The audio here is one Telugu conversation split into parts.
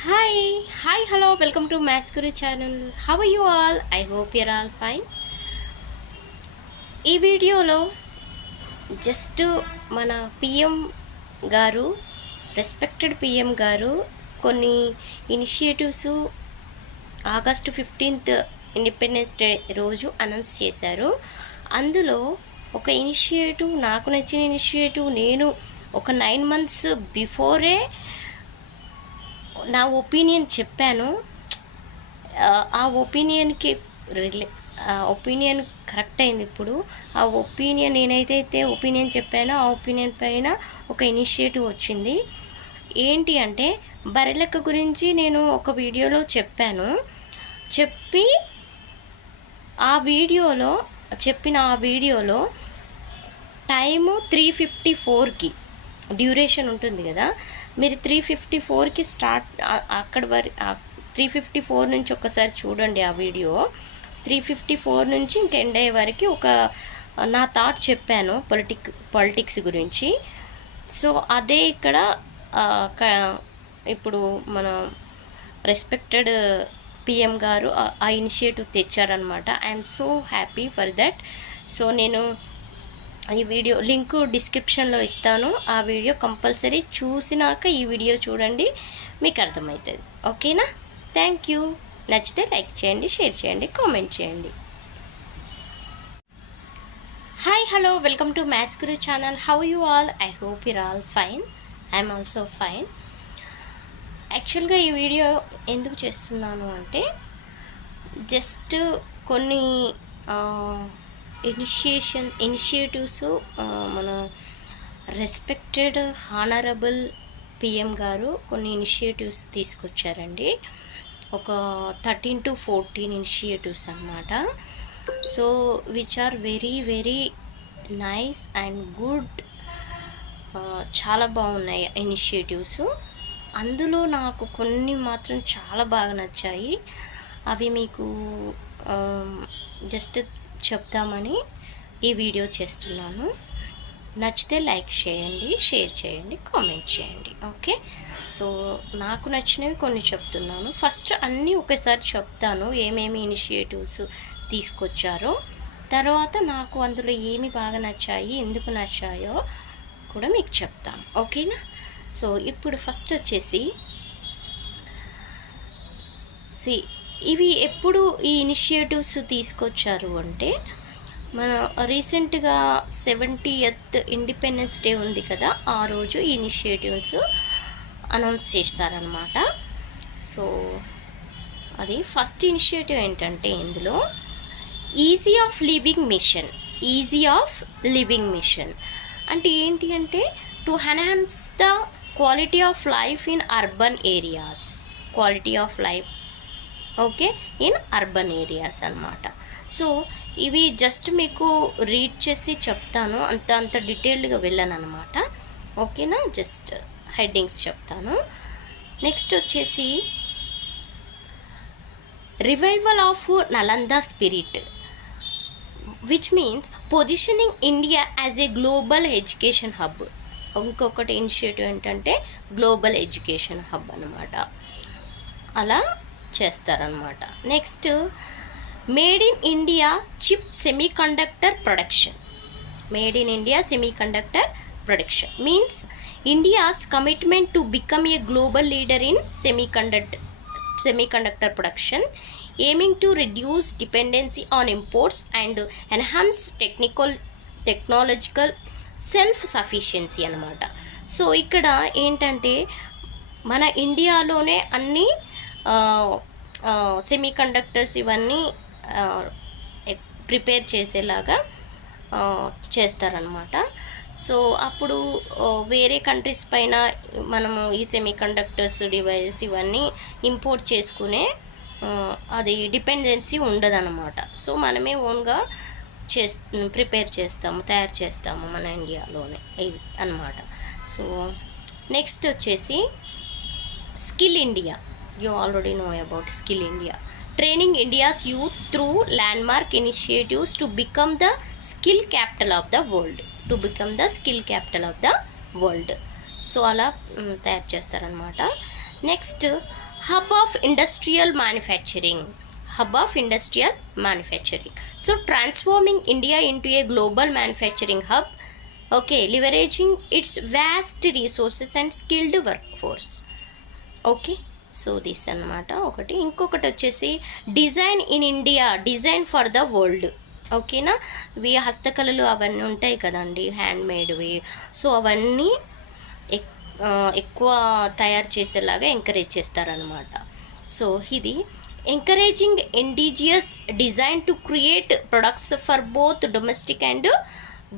Hi, hello, welcome to Maths Guru channel. How are you all? I hope you're all fine. ఈ వీడియోలో జస్ట్ మన పిఎం గారు, రెస్పెక్టెడ్ పిఎం గారు కొన్ని initiatives August 15th independence day రోజు అనౌన్స్ చేశారు. అందులో ఒక ఇనిషియేటివ్, నాకు నచ్చిన ఇనిషియేటివ్, నేను ఒక 9 months బిఫోరే నా ఒపీనియన్ చెప్పాను. ఆ ఒపీనియన్కి ఒపీనియన్ కరెక్ట్ అయింది. ఇప్పుడు ఆ ఒపీనియన్ నేనైతే ఒపీనియన్ చెప్పానో ఆ ఒపీనియన్ పైన ఒక ఇనిషియేటివ్ వచ్చింది. ఏంటి అంటే బర్రెలెక్క గురించి నేను ఒక వీడియోలో చెప్పాను. ఆ వీడియోలో టైము 3:54కి డ్యూరేషన్ ఉంటుంది కదా, మీరు 3:54కి స్టార్ట్, అక్కడ 3:54 నుంచి ఒకసారి చూడండి ఆ వీడియో. 3:54 నుంచి ఇంక ఎండ్ అయ్యే వరకు ఒక నా థాట్ చెప్పాను పాలిటిక్స్ గురించి. సో అదే ఇక్కడ ఇప్పుడు మన రెస్పెక్టెడ్ పిఎం గారు ఆ ఇనిషియేటివ్ తెచ్చారనమాట. I'm so happy for that. So నేను ఈ వీడియో లింక్ డిస్క్రిప్షన్లో ఇస్తాను. ఆ వీడియో కంపల్సరీ చూసినాక ఈ వీడియో చూడండి, మీకు అర్థమవుతుంది. ఓకేనా? Thank you. నచ్చితే లైక్ చేయండి, షేర్ చేయండి, కామెంట్ చేయండి. Hi, hello, welcome to maths Guru channel. How you all? I hope your all fine. I'm also fine. యాక్చువల్గా ఈ వీడియో ఎందుకు చేస్తున్నాను అంటే, జస్ట్ కొన్ని ఇనిషియేటివ్స్ మన రెస్పెక్టెడ్ హానరబుల్ పిఎం గారు కొన్ని ఇనిషియేటివ్స్ తీసుకొచ్చారండి. ఒక 13 to 14 ఇనిషియేటివ్స్ అన్నమాట. So which are very very nice and good. చాలా బాగున్నాయి ఇనిషియేటివ్స్. అందులో నాకు కొన్ని మాత్రం చాలా బాగా నచ్చాయి. అవి మీకు జస్ట్ చెప్తామని ఈ వీడియో చేస్తున్నాను. నచ్చితే లైక్ చేయండి, షేర్ చేయండి, కామెంట్ చేయండి. ఓకే, సో నాకు నచ్చినవి కొన్ని చెప్తున్నాను. ఫస్ట్ అన్నీ ఒకసారి చెప్తాను, ఏమేమి ఇనిషియేటివ్స్ తీసుకొచ్చారో. తర్వాత నాకు అందులో ఏమి బాగా నచ్చాయి, ఎందుకు నచ్చాయో కూడా మీకు చెప్తాను. ఓకేనా? సో ఇప్పుడు ఫస్ట్ వచ్చేసి ఇవి ఎప్పుడు ఈ ఇనిషియేటివ్స్ తీసుకొచ్చారు అంటే, మన రీసెంట్గా 70th ఇండిపెండెన్స్ డే ఉంది కదా, ఆ రోజు ఈ ఇనిషియేటివ్స్ అనౌన్స్ చేశారనమాట. సో అది ఫస్ట్ ఇనిషియేటివ్ ఏంటంటే, ఇందులో ఈజీ ఆఫ్ లివింగ్ మిషన్ అంటే ఏంటి అంటే, to enhance the quality of life in urban areas. Okay, in urban areas అన్నమాట. సో ఇవి జస్ట్ మీకు రీడ్ చేసి చెప్తాను, అంత డీటెయిల్డ్గా వెళ్ళాను అనమాట. ఓకేనా? జస్ట్ హెడ్డింగ్స్ చెప్తాను. నెక్స్ట్ వచ్చేసి revival of Nalanda spirit, which means positioning India as a global education hub. ఇంకొకటి ఇనిషియేటివ్ ఏంటంటే గ్లోబల్ ఎడ్యుకేషన్ హబ్ అనమాట. అలా చేస్తారనమాట. Next made in India chip semiconductor production means India's commitment to become a global leader in semiconductor production, aiming to reduce dependency on imports and enhance technological self sufficiency అనమాట. సో ఇక్కడ ఏంటంటే, మన ఇండియాలోనే అన్ని సెమీ కండక్టర్స్ ఇవన్నీ ప్రిపేర్ చేసేలాగా చేస్తారనమాట. సో అప్పుడు వేరే కంట్రీస్ పైన మనము ఈ సెమీ కండక్టర్స్ డివైజెస్ ఇవన్నీ ఇంపోర్ట్ చేసుకునే అది డిపెండెన్సీ ఉండదన్నమాట. సో మనమే ఓన్గా తయారు చేస్తాము మన ఇండియాలోనే ఇవి అన్నమాట. సో నెక్స్ట్ వచ్చేసి skill India. You already know about Skill India. Training India's youth through landmark initiatives to become the skill capital of the world. So అలా తయారు చేస్తారనమాట. Next hub of industrial manufacturing. Hub of industrial manufacturing. So transforming India into a global manufacturing hub, okay, leveraging its vast resources and skilled workforce. Okay, so this అన్నమాట ఒకటి. ఇంకొకటి వచ్చేసి design in India, design for the world. ఓకేనా, ఇవి హస్తకళలు అవన్నీ ఉంటాయి కదండి, హ్యాండ్ మేడ్వి. సో అవన్నీ ఎక్కువ తయారు చేసేలాగా ఎంకరేజ్ చేస్తారనమాట. సో ఇది encouraging indigenous design to create products for both domestic and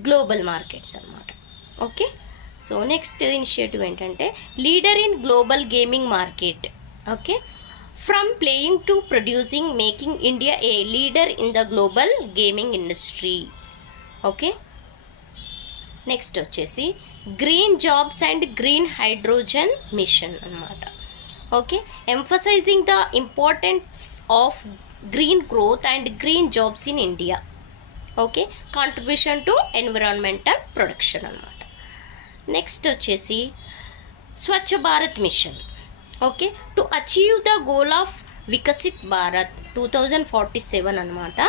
global markets అన్నమాట. ఓకే, సో నెక్స్ట్ ఇనిషియేటివ్ ఏంటంటే leader in global gaming market. Okay, from playing to producing, making India a leader in the global gaming industry. Okay, next వచ్చేసి green jobs and green hydrogen mission అన్నమాట. Okay, emphasising the importance of green growth and green jobs in India. Okay, contribution to environmental production అన్నమాట. నెక్స్ట్ వచ్చేసి Swachh Bharat mission. Okay, to achieve the goal of Viksit Bharat 2047 అన్నమాట.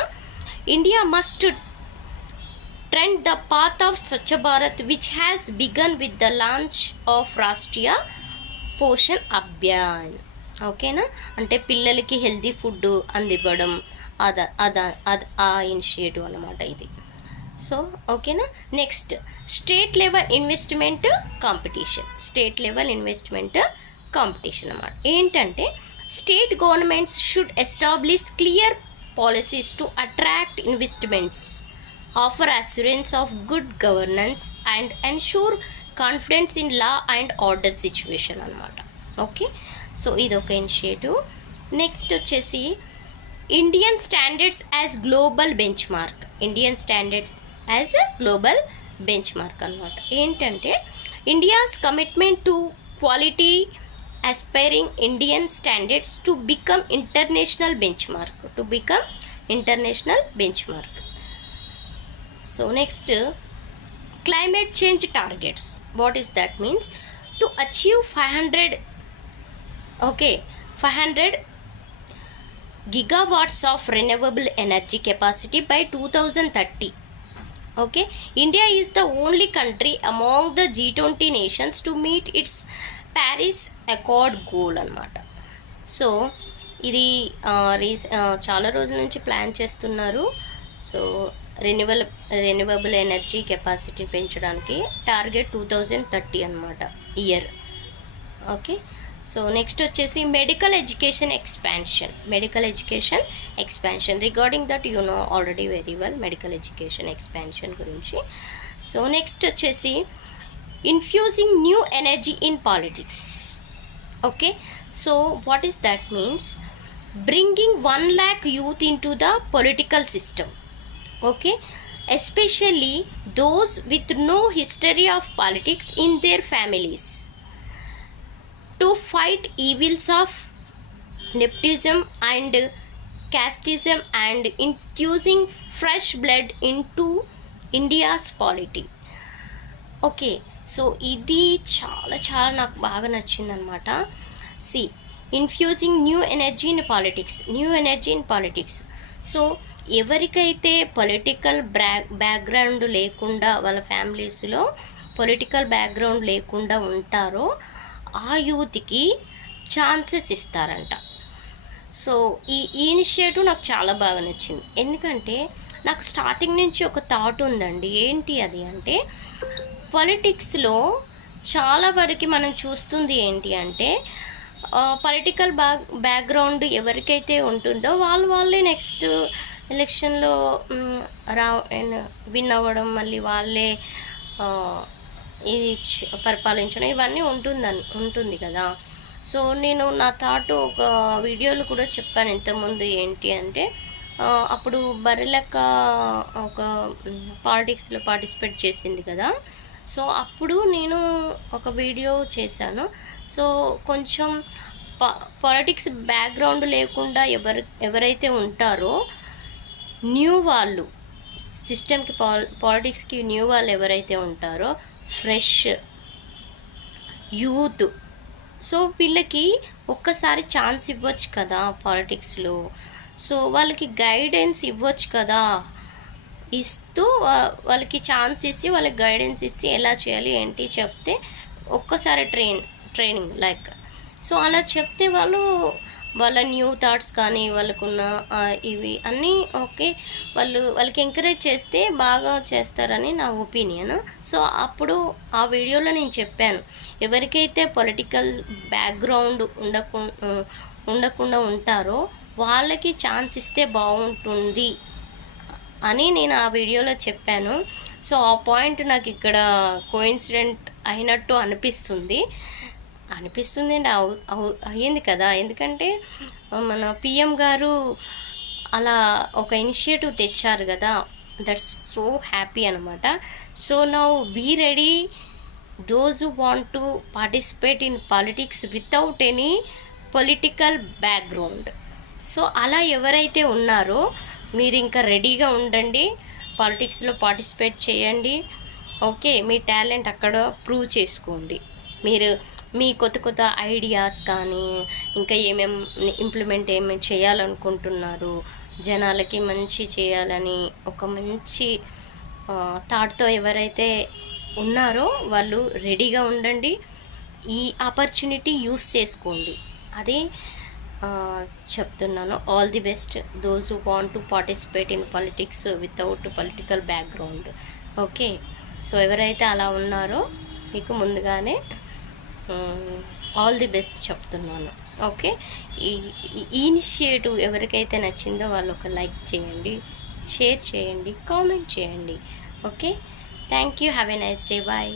India must trend the path of Swachh Bharat which has begun with the launch of Rashtriya Poshan Abhiyan. ఓకేనా, అంటే పిల్లలకి హెల్తీ ఫుడ్ అందివ్వడం, ఆ ఇనిషియేటివ్ అన్నమాట ఇది. సో ఓకేనా, next state level investment competition. State level investment competition అన్నమాట. ఏంటంటే state governments should establish clear policies to attract investments, offer assurance of good governance and ensure confidence in law and order situation అనమాట. ఓకే, సో ఇది ఒక ఇనిషియేటివ్. నెక్స్ట్ వచ్చేసి Indian standards as global bench mark. Indian standards as global bench mark అనమాట. ఏంటంటే India's commitment to quality aspiring Indian standards to become international benchmark. So next, climate change targets. What is that means? To achieve 500 gigawatts of renewable energy capacity by 2030. Okay, India is the only country among the G20 nations to meet its Paris Accord goal అన్నమాట. సో ఇది చాలా రోజుల నుంచి ప్లాన్ చేస్తున్నారు. సో రెన్యూవబుల్ ఎనర్జీ కెపాసిటీ పెంచడానికి టార్గెట్ 2030 అన్నమాట ఇయర్. ఓకే, సో నెక్స్ట్ వచ్చేసి medical education expansion regarding that you know already very well medical education expansion గురించి. సో నెక్స్ట్ వచ్చేసి infusing new energy in politics. Okay, so what is that means? bringing 1 lakh youth into the political system. Okay, especially those with no history of politics in their families, to fight evils of nepotism and casteism and infusing fresh blood into India's polity. Okay, so ఇది చాలా చాలా నాకు బాగా నచ్చింది అనమాట. See infusing new energy in politics. So ఎవరికైతే పొలిటికల్ బ్యాక్గ్రౌండ్ లేకుండా, వాళ్ళ ఫ్యామిలీస్లో పొలిటికల్ బ్యాక్గ్రౌండ్ లేకుండా ఉంటారో ఆ యూత్కి ఛాన్సెస్ ఇస్తారంట. సో ఈ ఇనిషియేటివ్ నాకు చాలా బాగా నచ్చింది. ఎందుకంటే నాకు స్టార్టింగ్ నుంచి ఒక థాట్ ఉందండి. ఏంటి అది అంటే, పొలిటిక్స్లో చాలా వరకు మనం చూస్తుంది ఏంటి అంటే, పొలిటికల్ బ్యాక్గ్రౌండ్ ఎవరికైతే ఉంటుందో వాళ్ళే నెక్స్ట్ ఎలక్షన్లో విన్ అవ్వడం, మళ్ళీ వాళ్ళే ఇది పరిపాలించడం, ఇవన్నీ ఉంటుంది కదా. సో నేను నా థాట్ ఒక వీడియోలో కూడా చెప్పాను ఇంతకుముందు. ఏంటి అంటే, అప్పుడు బర్రెలక్క ఒక పాలిటిక్స్లో పార్టిసిపేట్ చేసింది కదా. సో అప్పుడు నేను ఒక వీడియో చేశాను. సో కొంచెం పాలిటిక్స్ బ్యాక్గ్రౌండ్ లేకుండా ఎవరైతే ఉంటారో, న్యూ వాళ్ళు, సిస్టమ్కి పాలిటిక్స్కి న్యూ వాళ్ళు ఎవరైతే ఉంటారో, ఫ్రెష్ యూత్ సో వీళ్ళకి ఒక్కసారి ఛాన్స్ ఇవ్వచ్చు కదా పాలిటిక్స్లో. సో వాళ్ళకి గైడెన్స్ ఇవ్వచ్చు కదా, ఇస్తూ వాళ్ళకి ఛాన్స్ ఇచ్చి వాళ్ళకి గైడెన్స్ ఇచ్చి ఎలా చేయాలి ఏంటి చెప్తే ఒక్కసారి ట్రైనింగ్ లైక్. సో అలా చెప్తే వాళ్ళ న్యూ థాట్స్ కానీ వాళ్ళకున్న ఇవి అన్నీ ఓకే, వాళ్ళకి ఎంకరేజ్ చేస్తే బాగా చేస్తారని నా ఒపీనియన్. సో అప్పుడు ఆ వీడియోలో నేను చెప్పాను, ఎవరికైతే పొలిటికల్ బ్యాక్గ్రౌండ్ ఉండకుండా ఉంటారో వాళ్ళకి ఛాన్స్ ఇస్తే బాగుంటుంది అని నేను ఆ వీడియోలో చెప్పాను. సో ఆ పాయింట్ నాకు ఇక్కడ కోఇన్సిడెంట్ అయినట్టు అనిపిస్తుంది అండి, అయ్యింది కదా. ఎందుకంటే మన పిఎం గారు అలా ఒక ఇనిషియేటివ్ తెచ్చారు కదా, దట్స్ సో హ్యాపీ అనమాట. So now be ready those who want to participate in politics without any political background. So అలా ఎవరైతే ఉన్నారో మీరు ఇంకా రెడీగా ఉండండి, పాలిటిక్స్లో పార్టిసిపేట్ చేయండి. ఓకే, మీ టాలెంట్ అక్కడ ప్రూవ్ చేసుకోండి. మీరు మీ కొత్త ఐడియాస్ కానీ ఇంకా ఏమేమి చేయాలనుకుంటున్నారు, జనాలకి మంచి చేయాలని ఒక మంచి థాట్తో ఎవరైతే ఉన్నారో వాళ్ళు రెడీగా ఉండండి. ఈ ఆపర్చునిటీ యూస్ చేసుకోండి, అదే చెప్తున్నాను. All the best those who want to participate in politics without political background. Okay, so ఎవరైతే అలా ఉన్నారో మీకు ముందుగానే ఆల్ ది బెస్ట్ చెప్తున్నాను. ఓకే, ఈ ఇనిషియేటివ్ ఎవరికైతే నచ్చిందో వాళ్ళు ఒక లైక్ చేయండి, షేర్ చేయండి, కామెంట్ చేయండి. Okay, thank you, have a nice day, bye.